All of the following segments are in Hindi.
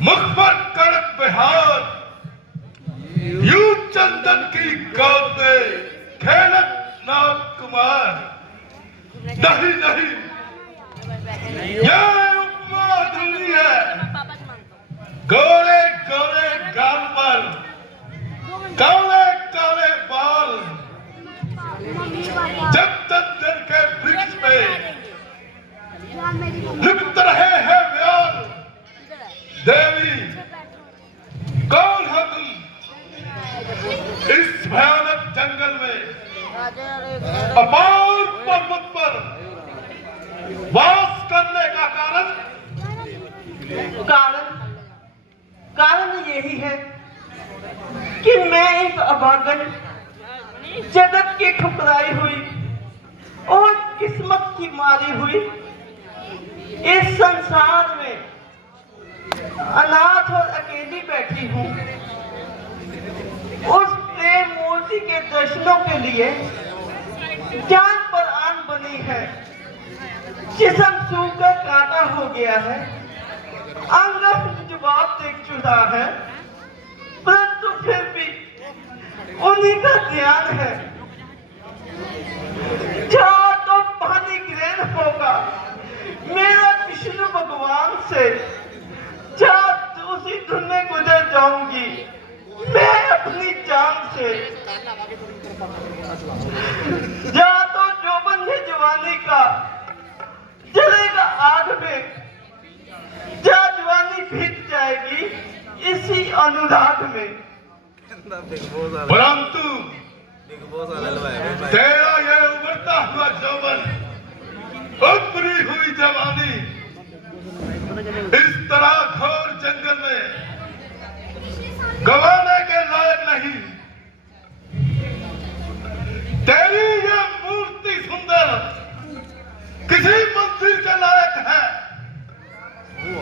मुख पर कड़क बिहार, यूं चंदन की गोद में खेलत नाग कुमार। नहीं नहीं, यह उपमा अधूरी है। गोरे गोरे गाल पर काले काले बाल, जब चंदन के वृक्ष पे लिपट रहे हैं व्याल। देवी कौन हो तुम इस भयानक जंगल में, अपार पर्वत पर वास करने का कारण? कारण यही है कि मैं एक अभागन, जगत की ठुकराई हुई और किस्मत की मारी हुई इस संसार में अनाथ और अकेली बैठी हूँ। उस प्रेम मूर्ति के दर्शनों के लिए जान पर आन बनी है। जिस्म सूखकर कांटा हो गया है, अंग जवाब देख चुका है, परंतु फिर भी उन्हीं का ध्यान है। जहाँ तो पानी ग्रहण होगा मेरा विष्णु भगवान से, जहाँ उसी धुन में गुजर जाऊंगी मैं अपनी जान से। जहाँ तो जोबन है जवानी का जलेगा आग में, जहाँ जवानी भीग जाएगी इसी अनुराग में। परंतु तेरा ये उभरता हुआ जौवन, उभरी हुई जवानी इस तरह घोर जंगल में गवाने के लायक नहीं। तेरी ये मूर्ति सुंदर किसी मंदिर के लायक है।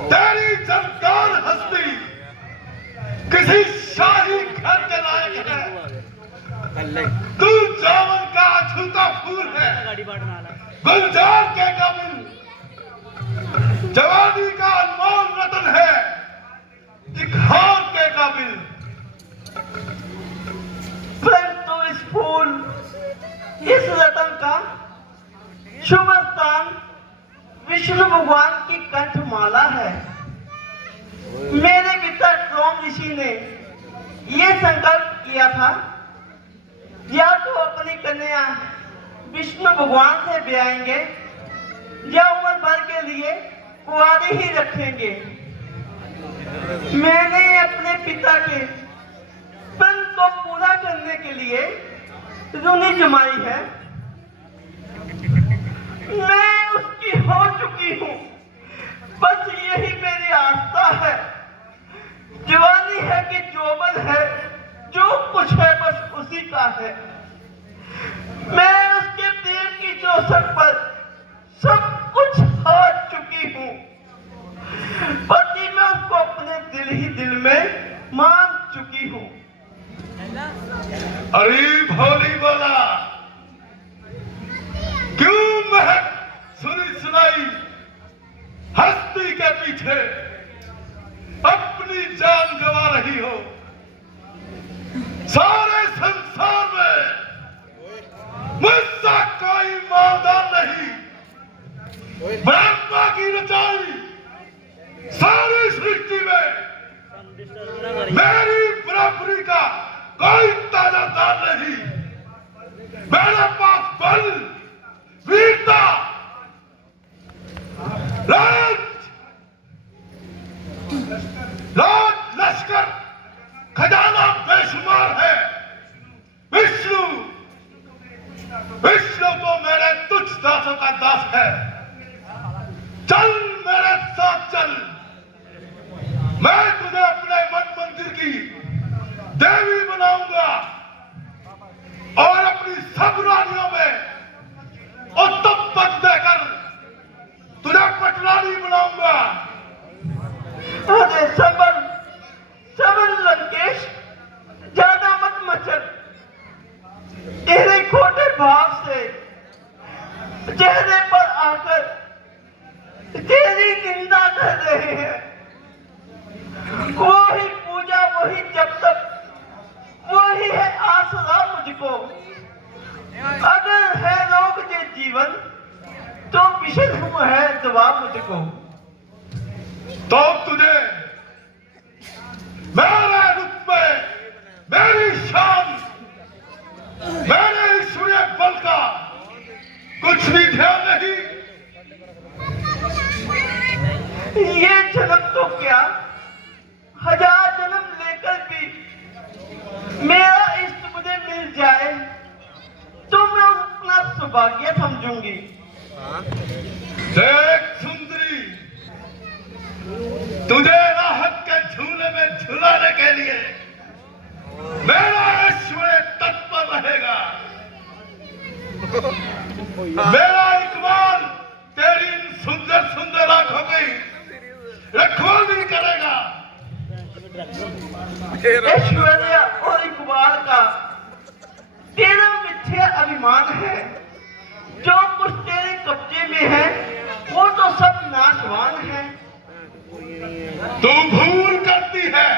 तेरी जानदार हस्ती किसी शाही घर के लायक है। तू जावन का अछूता फूल है, गुलजार के काबिल, जवानी का अनमोल रतन है, इकहार के काबिल। परंतु इस फूल, इस रतन का शुभ स्थान विष्णु भगवान की कंठमाला है। मेरे पिता रोम ऋषि ने यह संकल्प किया था, या तो अपनी कन्या विष्णु भगवान से ब्याहेंगे या उम्र भर के लिए कुंवारी ही रखेंगे। मैंने अपने पिता के प्रण को पूरा करने के लिए रुनी जमाई है। मैं उसकी हो चुकी हूँ, बस यही मेरी आस्था है। जवानी है कि जोबन है, जो कुछ है बस उसी का है। मैं उसके प्रेम की चौसट पर सब कुछ हार चुकी हूँ। पति मैं उसको अपने दिल ही दिल में मान चुकी हूँ। अरे भोली बोला, क्यों महक सुनी सुनाई हस्ती के पीछे अपनी जान गवा रही हो? सारे संसार में मुझसा कोई मौदान नहीं। ब्रह्मा की रचाई सारी सृष्टि में मेरी बराबरी का कोई ताजादार नहीं। मेरे पास बल, वीरता, राज लश्कर, खजाना बेशुमार है। विष्णु तो मेरे तुच्छ दासों का दास है। चल मेरे साथ चल, मैं तुझे अपने मन मंदिर की देवी बनाऊंगा और अपनी सब रानियों में उत्तम पद देकर तुझे पटरानी बनाऊंगा। अरे सबल लंकेश, ज्यादा मत मचल। तेरे खोटे भाव से चेहरे पर आकर तेरी निंदा कर रहे हैं। शांत को। तो तुझे मेरे रुतबे, मेरी शान, मेरे ईश्वरीय बल का कुछ भी ध्यान नहीं। ये जन्म तो क्या, 1000 जन्म लेकर भी मेरा इष्ट मुझे मिल जाए तो मैं अपना सौभाग्य समझूंगी। देख सुंदरी, तुझे राहत के झूले में झुलाने के लिए मेरा ऐश्वर्य तत्पर रहेगा। मेरा इकबाल तेरी इन सुंदर सुंदर आंखों की रखवाली करेगा। ऐश्वर्य और इकबाल का तेरा मिथ्या अभिमान है। जो कुछ तेरे कब्जे में है वो तो सब नाशवान है। तू भूल करती है,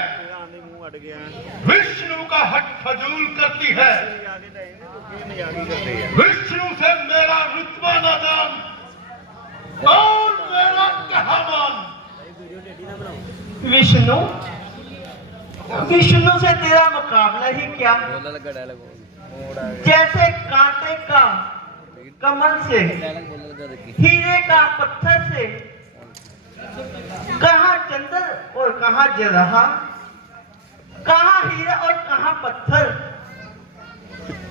विष्णु का हट फजूल करती है। विष्णु से मेरा रुतबा न जान और मेरा कहामान। विष्णु विष्णु से तेरा मुकाबला ही क्या, जैसे कांटे का कमल से, हीरे का पत्थर से। कहाँ चंदन और कहाँ जरहा, कहाँ हीरा और कहाँ पत्थर,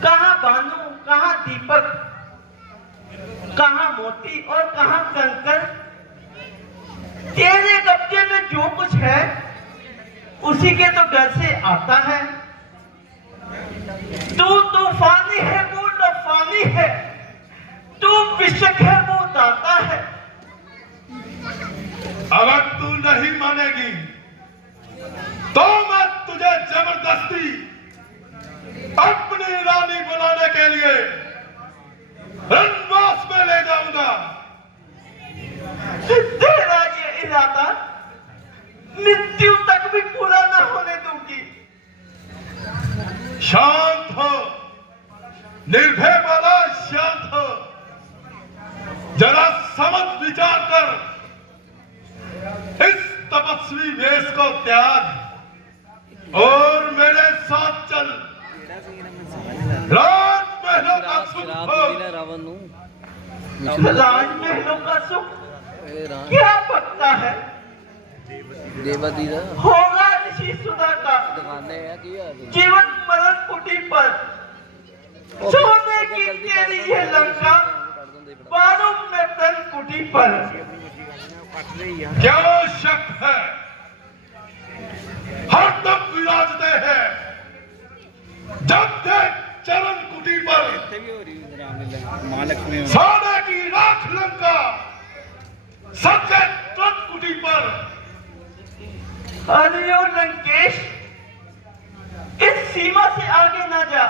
कहाँ भानु कहाँ दीपक, कहाँ मोती और कहाँ कंकर। तेरे कब्जे में जो कुछ है उसी के तो घर से आता है। तू तूफानी है वो तूफानी है, तू विषक है वो दाता है। अगर तू नहीं मानेगी तो मैं तुझे जबरदस्ती अपनी रानी बनाने के लिए रनवास में ले जाऊंगा। तेरा ये इरादा मृत्यु तक भी पूरा न होने दूंगी। शांत हो निर्भय वाला, शांत हो। जरा समझ विचार कर, इस तपस्वी वेश को त्याग और मेरे साथ चल। राजमहलों का सुख भोग। राजमहलों का सुख क्या पकता है, होगा ऋषि सुधा का जीवन मरण कुटी पर। सोने की तेरी ये लंका, बारूद में तन कुटी पर। क्या शक है, हरदम विराजते हैं। जब देख चरण कुटी पर सोने की राख लंका, सबसे तन कुटी पर। अरे ओ लंकेश, इस सीमा से आगे ना जा।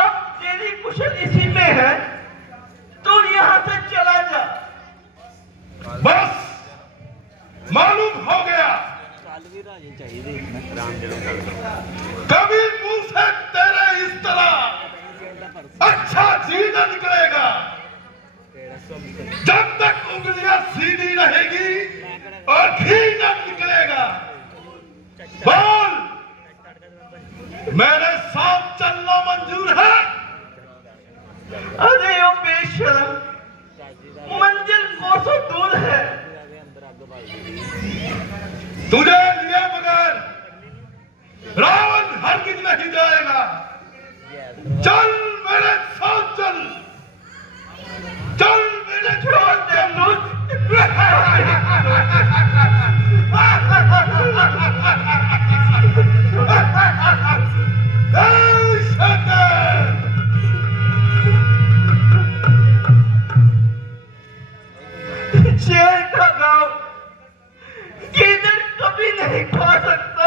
अब तेरी कुशल इसी में है, तू यहाँ से चला जा। बस मालूम हो गया, कभी मुंह से तेरे इस तरह अच्छा जी न निकलेगा। जब तक उंगलियां सीधी रहेगी और घी न निकलेगा। बोल, मेरे साथ चलना मंजूर है? अरे ओ बेशरम, मंजिल कोसों दूर है। तुझे लिए बगैर रावण हरगिज नहीं जाएगा। चल मेरे साथ चल, चल मेरे छोड़ दे मुझ। शेर का गाँव गीदड़ कभी नहीं खा सकता।